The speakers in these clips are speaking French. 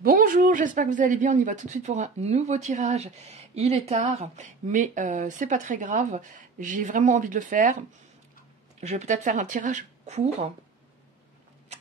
Bonjour, j'espère que vous allez bien. On y va tout de suite pour un nouveau tirage. Il est tard, mais c'est pas très grave. J'ai vraiment envie de le faire. Je vais peut-être faire un tirage court.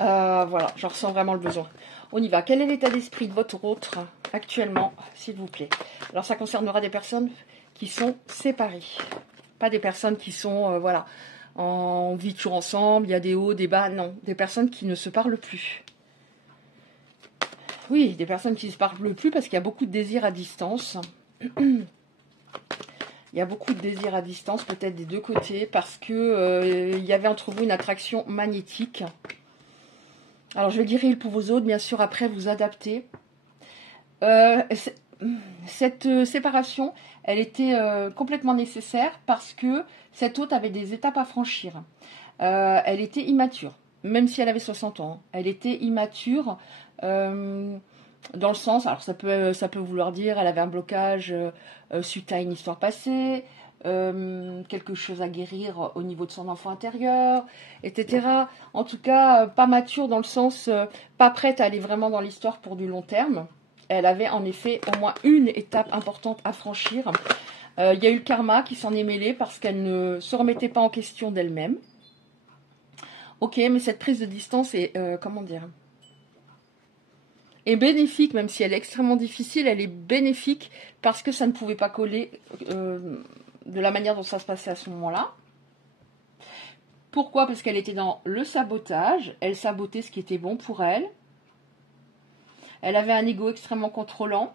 Voilà, j'en ressens vraiment le besoin. On y va. Quel est l'état d'esprit de votre autre actuellement, s'il vous plaît? Alors ça concernera des personnes qui sont séparées. Pas des personnes qui sont, voilà, en vie toujours ensemble, il y a des hauts, des bas. Non, des personnes qui ne se parlent plus. Oui, des personnes qui ne se parlent plus parce qu'il y a beaucoup de désirs à distance. Il y a beaucoup de désirs à distance, peut-être des deux côtés, parce que il y avait entre vous une attraction magnétique. Alors, je vais dire il pour vos autres, bien sûr, après vous adapter. Cette séparation, elle était complètement nécessaire parce que cette hôte avait des étapes à franchir. Elle était immature, même si elle avait 60 ans. Elle était immature. Dans le sens, alors ça peut vouloir dire elle avait un blocage suite à une histoire passée, quelque chose à guérir au niveau de son enfant intérieur, etc. En tout cas, pas mature dans le sens, pas prête à aller vraiment dans l'histoire pour du long terme. Elle avait en effet au moins une étape importante à franchir. Il y a eu le karma qui s'en est mêlé parce qu'elle ne se remettait pas en question d'elle-même. Ok, mais cette prise de distance est, comment dire, est bénéfique, même si elle est extrêmement difficile, elle est bénéfique parce que ça ne pouvait pas coller de la manière dont ça se passait à ce moment-là. Pourquoi? Parce qu'elle était dans le sabotage, elle sabotait ce qui était bon pour elle. Elle avait un ego extrêmement contrôlant,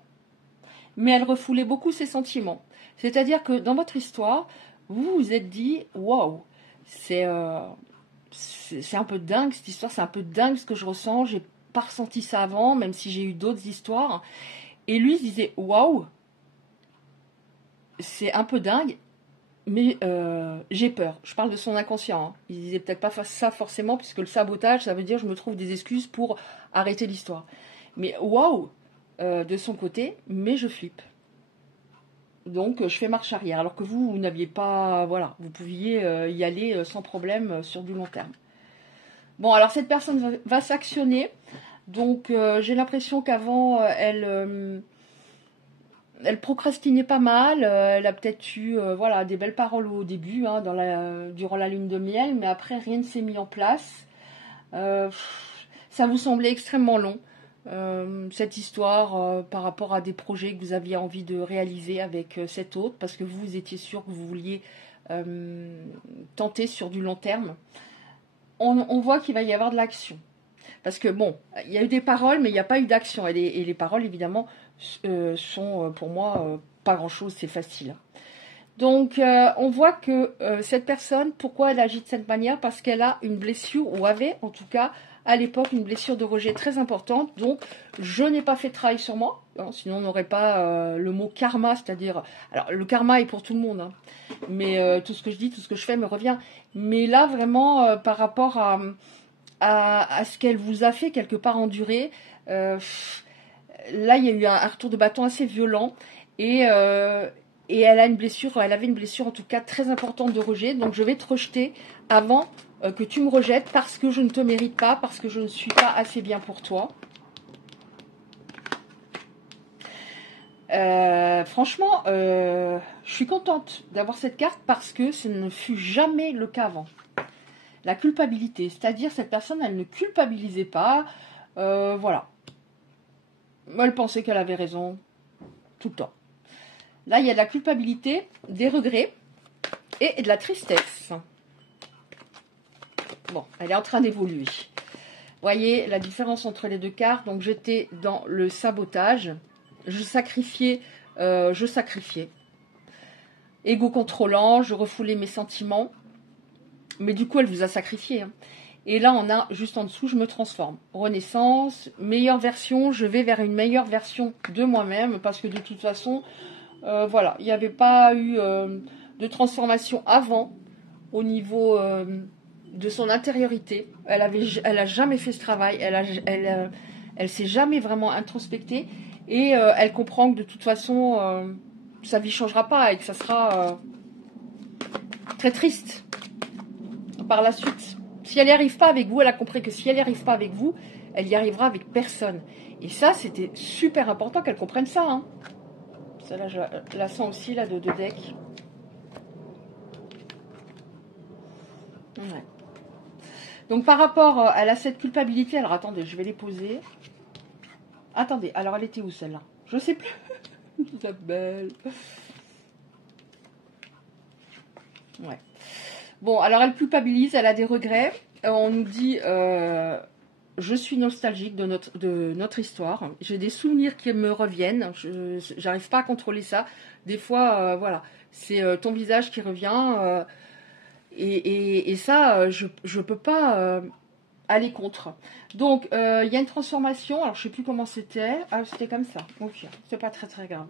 mais elle refoulait beaucoup ses sentiments. C'est-à-dire que dans votre histoire, vous vous êtes dit, waouh, c'est un peu dingue cette histoire, c'est un peu dingue ce que je ressens, j'ai pas ressenti ça avant, même si j'ai eu d'autres histoires. Et lui se disait, waouh, c'est un peu dingue, mais j'ai peur. Je parle de son inconscient. Hein. Il disait peut-être pas ça forcément, puisque le sabotage, ça veut dire je me trouve des excuses pour arrêter l'histoire. Mais waouh, de son côté, mais je flippe. Donc je fais marche arrière, alors que vous n'aviez pas, voilà, vous pouviez y aller sans problème sur du long terme. Bon, alors cette personne va s'actionner. Donc j'ai l'impression qu'avant, elle procrastinait pas mal. Elle a peut-être eu voilà, des belles paroles au début, hein, durant la lune de miel, mais après, rien ne s'est mis en place. Ça vous semblait extrêmement long, cette histoire, par rapport à des projets que vous aviez envie de réaliser avec cet autre, parce que vous étiez sûr que vous vouliez tenter sur du long terme. On voit qu'il va y avoir de l'action. Parce que bon, il y a eu des paroles, mais il n'y a pas eu d'action. Et les paroles, évidemment, sont pour moi pas grand-chose, c'est facile. Donc, on voit que cette personne, pourquoi elle agit de cette manière? Parce qu'elle a une blessure, ou avait en tout cas à l'époque une blessure de rejet très importante. Donc, je n'ai pas fait de travail sur moi, hein, sinon on n'aurait pas le mot karma, c'est-à-dire... Alors, le karma est pour tout le monde, hein, mais tout ce que je dis, tout ce que je fais me revient. Mais là, vraiment, par rapport à ce qu'elle vous a fait quelque part endurer, là, il y a eu un retour de bâton assez violent, et elle a une blessure, elle avait une blessure en tout cas très importante de rejet. Donc je vais te rejeter avant que tu me rejettes parce que je ne te mérite pas, parce que je ne suis pas assez bien pour toi. Franchement, je suis contente d'avoir cette carte parce que ce ne fut jamais le cas avant. La culpabilité, c'est-à-dire cette personne, elle ne culpabilisait pas, voilà. Elle pensait qu'elle avait raison tout le temps. Là, il y a de la culpabilité, des regrets et de la tristesse. Bon, elle est en train d'évoluer. Voyez la différence entre les deux cartes. Donc, j'étais dans le sabotage. Je sacrifiais. Ego contrôlant, je refoulais mes sentiments. Mais du coup, elle vous a sacrifié. Hein. Et là, on a juste en dessous, je me transforme. Renaissance, meilleure version. Je vais vers une meilleure version de moi-même. Parce que de toute façon... voilà, il n'y avait pas eu de transformation avant au niveau de son intériorité. Elle a jamais fait ce travail, elle s'est jamais vraiment introspectée et elle comprend que de toute façon sa vie ne changera pas et que ça sera très triste par la suite. Si elle n'y arrive pas avec vous, elle a compris que si elle n'y arrive pas avec vous, elle y arrivera avec personne. Et ça, c'était super important qu'elle comprenne ça. Hein. Celle-là, je la sens aussi, là, de deck. Ouais. Donc, par rapport à cette culpabilité, alors attendez, je vais les poser. Attendez, alors elle était où celle-là? Je sais plus. Isabelle. Ouais. Bon, alors elle culpabilise, elle a des regrets. On nous dit, je suis nostalgique de notre histoire. J'ai des souvenirs qui me reviennent. J'arrive pas à contrôler ça. Des fois, voilà, c'est ton visage qui revient. Et ça, je peux pas aller contre. Donc, il y a une transformation. Alors, je sais plus comment c'était. Ah, c'était comme ça. Ok, c'est pas très très grave.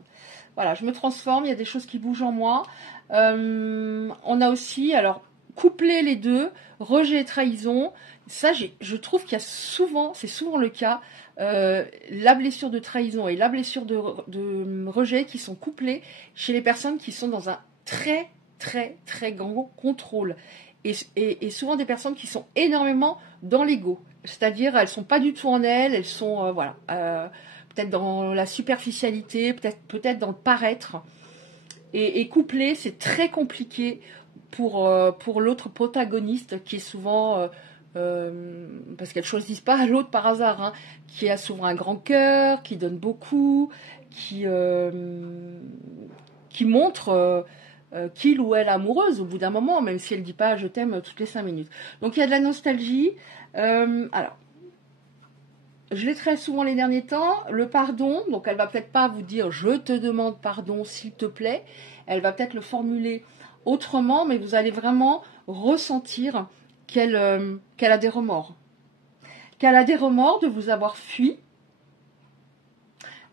Voilà, je me transforme. Il y a des choses qui bougent en moi. On a aussi, alors, coupler les deux, rejet et trahison. Ça, je trouve qu'il y a souvent, c'est souvent le cas, la blessure de trahison et la blessure de rejet qui sont couplées chez les personnes qui sont dans un très très très grand contrôle. Et souvent des personnes qui sont énormément dans l'ego. C'est-à-dire, elles sont pas du tout en elles sont, voilà, peut-être dans la superficialité, peut-être dans le paraître. Et coupler, c'est très compliqué pour l'autre protagoniste qui est souvent, parce qu'elles ne choisissent pas l'autre par hasard, hein, qui a souvent un grand cœur, qui donne beaucoup, qui montre qu'il ou elle est amoureuse au bout d'un moment, même si elle ne dit pas je t'aime toutes les 5 minutes. Donc il y a de la nostalgie. Alors, je l'ai très souvent les derniers temps, le pardon, donc elle va peut-être pas vous dire je te demande pardon s'il te plaît, elle va peut-être le formuler autrement, mais vous allez vraiment ressentir qu'elle a des remords. Qu'elle a des remords de vous avoir fui,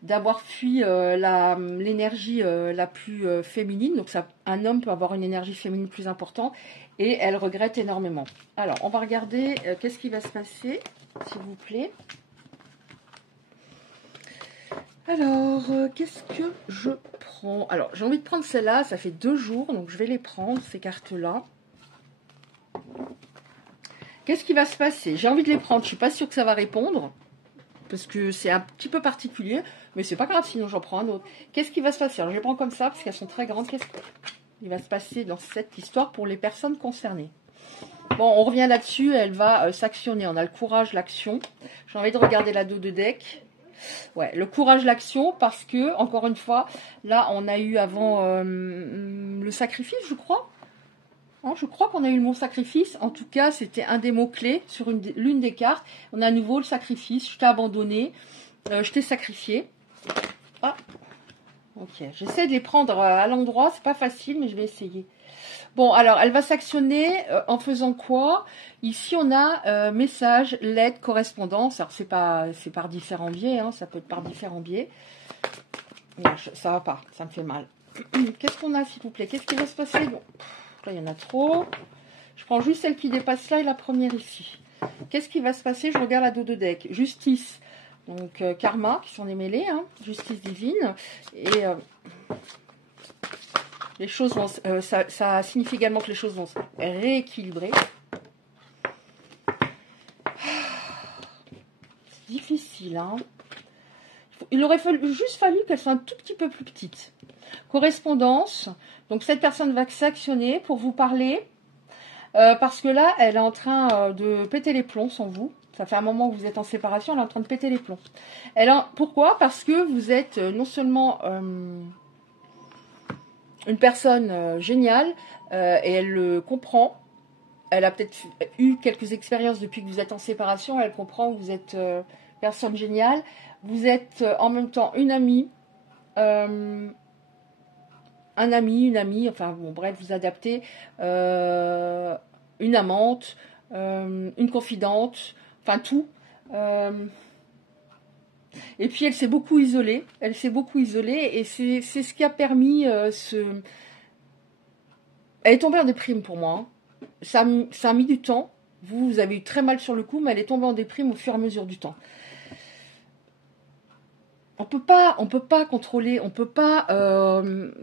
d'avoir fui l'énergie la plus féminine. Donc un homme peut avoir une énergie féminine plus importante et elle regrette énormément. Alors, on va regarder qu'est-ce qui va se passer, s'il vous plaît. Alors, qu'est-ce que je prends? Alors, j'ai envie de prendre celle-là, ça fait 2 jours, donc je vais les prendre, ces cartes-là. Qu'est-ce qui va se passer? J'ai envie de les prendre, je ne suis pas sûre que ça va répondre, parce que c'est un petit peu particulier, mais c'est pas grave, sinon j'en prends un autre. Qu'est-ce qui va se passer? Alors, je les prends comme ça, parce qu'elles sont très grandes. Qu'est-ce qui va se passer dans cette histoire pour les personnes concernées? Bon, on revient là-dessus, elle va s'actionner. On a le courage, l'action. J'ai envie de regarder la dos de deck. Ouais, le courage, l'action, parce que, encore une fois, là, on a eu avant le sacrifice, je crois. Hein, je crois qu'on a eu le mot sacrifice. En tout cas, c'était un des mots-clés sur l'une des cartes. On a à nouveau le sacrifice. Je t'ai abandonné. Je t'ai sacrifié. Ah, ok. J'essaie de les prendre à l'endroit. C'est pas facile, mais je vais essayer. Bon, alors, elle va s'actionner en faisant quoi? Ici, on a message, lettre, correspondance. Alors, c'est par différents biais. Hein, ça peut être par différents biais. Ça va pas. Ça me fait mal. Qu'est-ce qu'on a, s'il vous plaît? Qu'est-ce qui va se passer? Bon. Là, il y en a trop. Je prends juste celle qui dépasse là et la première ici. Qu'est-ce qui va se passer? Je regarde la dos de deck. Justice. Donc, karma, qui sont démêlés. Hein. Justice divine. Et les choses vont... ça signifie également que les choses vont se rééquilibrer. C'est difficile, hein. Il aurait juste fallu qu'elle soit un tout petit peu plus petite. Correspondance. Donc, cette personne va s'actionner pour vous parler. Parce que là, elle est en train de péter les plombs sans vous. Ça fait un moment que vous êtes en séparation, elle est en train de péter les plombs. Pourquoi? Parce que vous êtes non seulement une personne géniale, et elle le comprend. Elle a peut-être eu quelques expériences depuis que vous êtes en séparation. Elle comprend que vous êtes personne géniale. Vous êtes en même temps une amie. Un ami, une amie, enfin bon bref, vous adaptez, une amante, une confidente, enfin tout. Et puis elle s'est beaucoup isolée, et c'est ce qui a permis elle est tombée en déprime pour moi. Hein. Ça a mis du temps, vous avez eu très mal sur le coup, mais elle est tombée en déprime au fur et à mesure du temps. On peut pas contrôler, on peut pas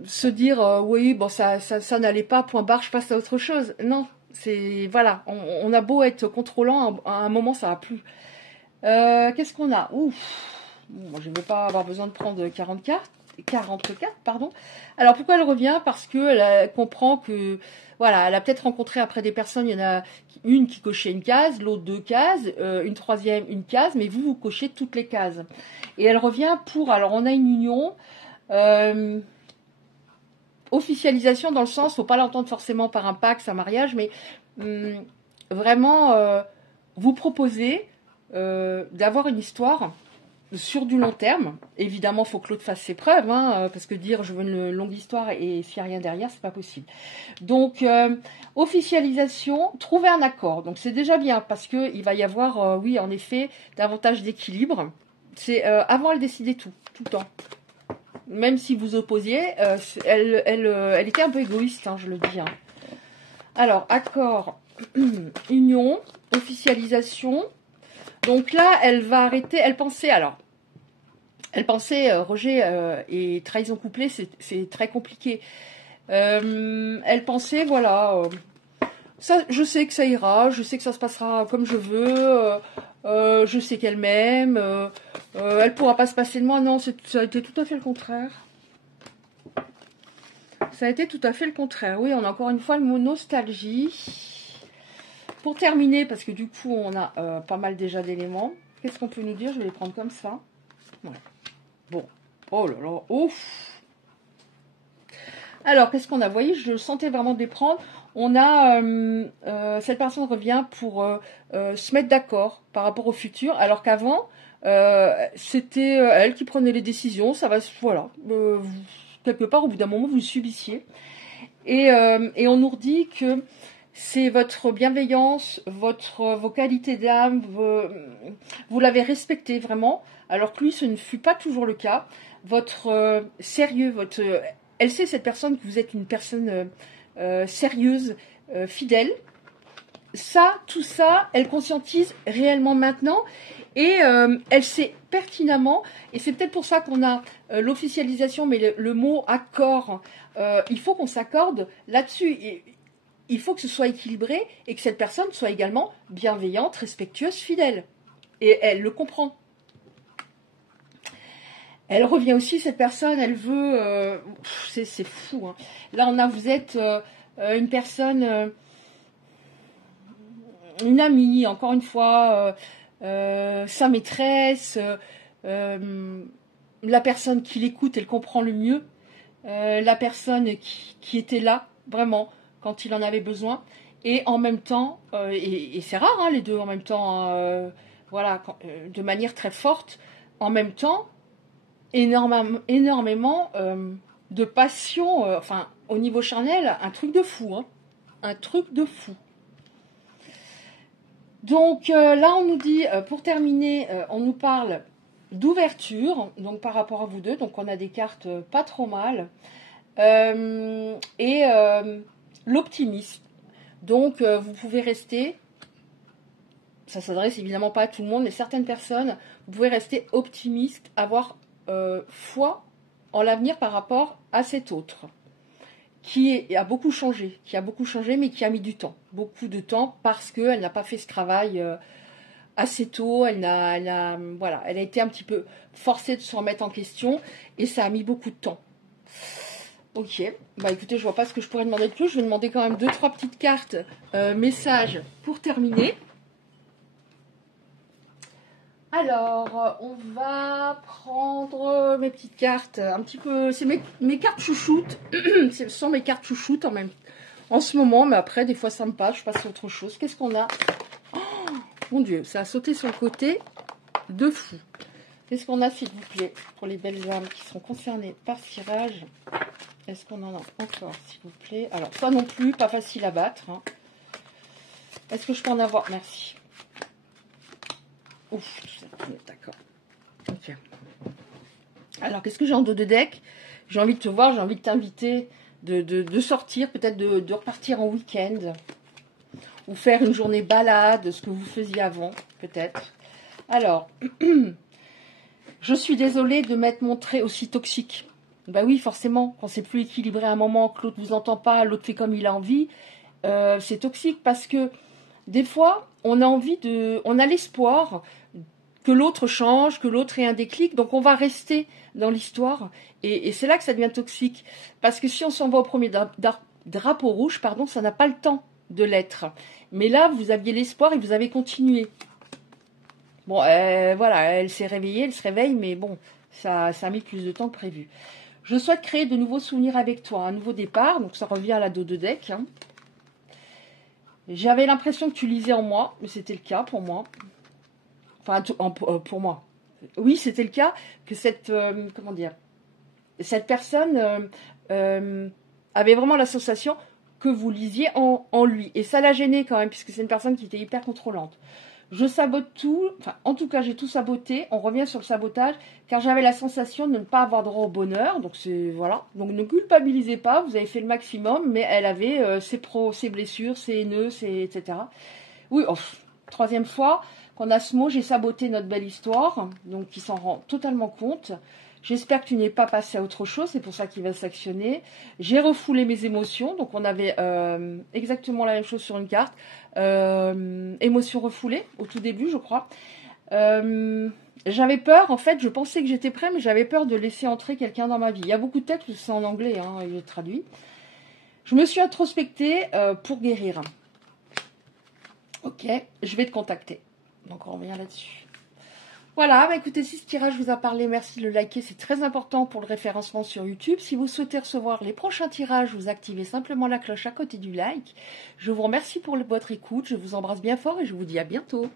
se dire oui, bon ça n'allait pas, point barre, je passe à autre chose. Non, c'est voilà, on a beau être contrôlant, à un moment ça va plus. Qu'est-ce qu'on a? Ouf, bon, je ne vais pas avoir besoin de prendre 44, pardon. Alors pourquoi elle revient? Parce qu'elle comprend que, voilà, elle a peut-être rencontré après des personnes, il y en a une qui cochait une case, l'autre 2 cases, une troisième une case, mais vous cochez toutes les cases. Et elle revient pour, alors on a une union, officialisation dans le sens, faut pas l'entendre forcément par un pax, un mariage, mais vraiment vous proposer d'avoir une histoire sur du long terme. Évidemment, il faut que l'autre fasse ses preuves, hein, parce que dire je veux une longue histoire et s'il n'y a rien derrière, c'est pas possible. Donc, officialisation, trouver un accord. Donc, c'est déjà bien, parce qu'il va y avoir, oui, en effet, davantage d'équilibre. C'est avant, elle décidait tout le temps. Même si vous opposiez, elle était un peu égoïste, hein, je le dis. Hein. Alors, accord, union, officialisation. Donc là, elle va arrêter. Elle pensait, rejet et trahison couplée, c'est très compliqué. Elle pensait, voilà, ça, je sais que ça ira, je sais que ça se passera comme je veux, je sais qu'elle m'aime, elle pourra pas se passer de moi. Non, ça a été tout à fait le contraire. Ça a été tout à fait le contraire. Oui, on a encore une fois le mot nostalgie. Pour terminer, parce que du coup, on a pas mal déjà d'éléments. Qu'est-ce qu'on peut nous dire? Je vais les prendre comme ça. Ouais. Bon. Oh là là. Ouf. Alors, qu'est-ce qu'on a? Vous voyez, je sentais vraiment de les prendre. On a... cette personne revient pour se mettre d'accord par rapport au futur. Alors qu'avant, c'était elle qui prenait les décisions. Ça va... Voilà. Quelque part, au bout d'un moment, vous subissiez. Et on nous redit que c'est votre bienveillance, vos qualités d'âme, vous l'avez respecté vraiment, alors que lui, ce ne fut pas toujours le cas. Votre sérieux, elle sait, cette personne, que vous êtes une personne sérieuse, fidèle. Ça, tout ça, elle conscientise réellement maintenant. Et elle sait pertinemment, et c'est peut-être pour ça qu'on a l'officialisation, mais le mot accord, il faut qu'on s'accorde là-dessus. Il faut que ce soit équilibré et que cette personne soit également bienveillante, respectueuse, fidèle. Et elle le comprend. Elle revient aussi, cette personne, elle veut... c'est fou. Hein. Là, vous êtes une personne, une amie, encore une fois, sa maîtresse, la personne qui l'écoute, elle comprend le mieux, la personne qui était là, vraiment, quand il en avait besoin, et en même temps, et c'est rare, hein, les deux en même temps, voilà, de manière très forte, en même temps, énormément de passion, enfin, au niveau charnel, un truc de fou, hein, un truc de fou. Donc là, on nous dit, pour terminer, on nous parle d'ouverture, donc par rapport à vous deux, donc on a des cartes pas trop mal, et l'optimisme. Donc vous pouvez rester, ça s'adresse évidemment pas à tout le monde, mais certaines personnes, vous pouvez rester optimiste, avoir foi en l'avenir par rapport à cet autre, qui a beaucoup changé, mais qui a mis du temps, beaucoup de temps, parce qu'elle n'a pas fait ce travail assez tôt, elle a été un petit peu forcée de se remettre en question, et ça a mis beaucoup de temps. Ok, bah écoutez, je vois pas ce que je pourrais demander de plus, je vais demander quand même 2-3 petites cartes messages pour terminer. Alors, on va prendre mes petites cartes, un petit peu, c'est mes cartes chouchoutes, ce sont mes cartes chouchoutes en ce moment, mais après, des fois ça me passe, je passe à autre chose. Qu'est-ce qu'on a? Oh, mon Dieu, ça a sauté sur le côté de fou. Qu'est-ce qu'on a, s'il vous plaît, pour les belles âmes qui sont concernées par ce tirage? Est-ce qu'on en a encore, s'il vous plaît? Alors, ça non plus, pas facile à battre. Hein. Est-ce que je peux en avoir? Merci. Ouf, d'accord. Ok. Alors, qu'est-ce que j'ai en dos de deck? J'ai envie de te voir, j'ai envie de t'inviter de sortir, peut-être de repartir en week-end. Ou faire une journée balade, ce que vous faisiez avant, peut-être. Alors, je suis désolée de m'être montrée aussi toxique. Bah oui, forcément, quand c'est plus équilibré à un moment, que l'autre ne vous entend pas, l'autre fait comme il a envie, c'est toxique parce que des fois, on a l'espoir que l'autre change, que l'autre ait un déclic. Donc on va rester dans l'histoire. Et c'est là que ça devient toxique. Parce que si on s'en va au premier drapeau rouge, pardon, ça n'a pas le temps de l'être. Mais là, vous aviez l'espoir et vous avez continué. Bon, voilà, elle s'est réveillée, elle se réveille, mais bon, ça a mis plus de temps que prévu. Je souhaite créer de nouveaux souvenirs avec toi, un nouveau départ. Donc ça revient à la dos de deck. Hein. J'avais l'impression que tu lisais en moi, mais c'était le cas pour moi. Enfin, pour moi. Oui, c'était le cas que cette, comment dire, cette personne avait vraiment la sensation que vous lisiez en lui. Et ça l'a gêné quand même, puisque c'est une personne qui était hyper contrôlante. Je sabote tout, enfin, en tout cas, j'ai tout saboté. On revient sur le sabotage, car j'avais la sensation de ne pas avoir droit au bonheur. Donc, c'est, voilà. Donc, ne culpabilisez pas, vous avez fait le maximum, mais elle avait ses blessures, ses nœuds, etc. Oui, oh, troisième fois qu'on a ce mot, j'ai saboté notre belle histoire, donc il s'en rend totalement compte. J'espère que tu n'es pas passé à autre chose, c'est pour ça qu'il va s'actionner. J'ai refoulé mes émotions, donc on avait exactement la même chose sur une carte. Émotions refoulées, au tout début, je crois. J'avais peur, en fait, je pensais que j'étais prêt, mais j'avais peur de laisser entrer quelqu'un dans ma vie. Il y a beaucoup de textes, c'est en anglais, hein, il est traduit. Je me suis introspectée pour guérir. Ok, je vais te contacter. Donc on revient là-dessus. Voilà, bah écoutez, si ce tirage vous a parlé, merci de le liker, c'est très important pour le référencement sur YouTube. Si vous souhaitez recevoir les prochains tirages, vous activez simplement la cloche à côté du like. Je vous remercie pour votre écoute, je vous embrasse bien fort et je vous dis à bientôt.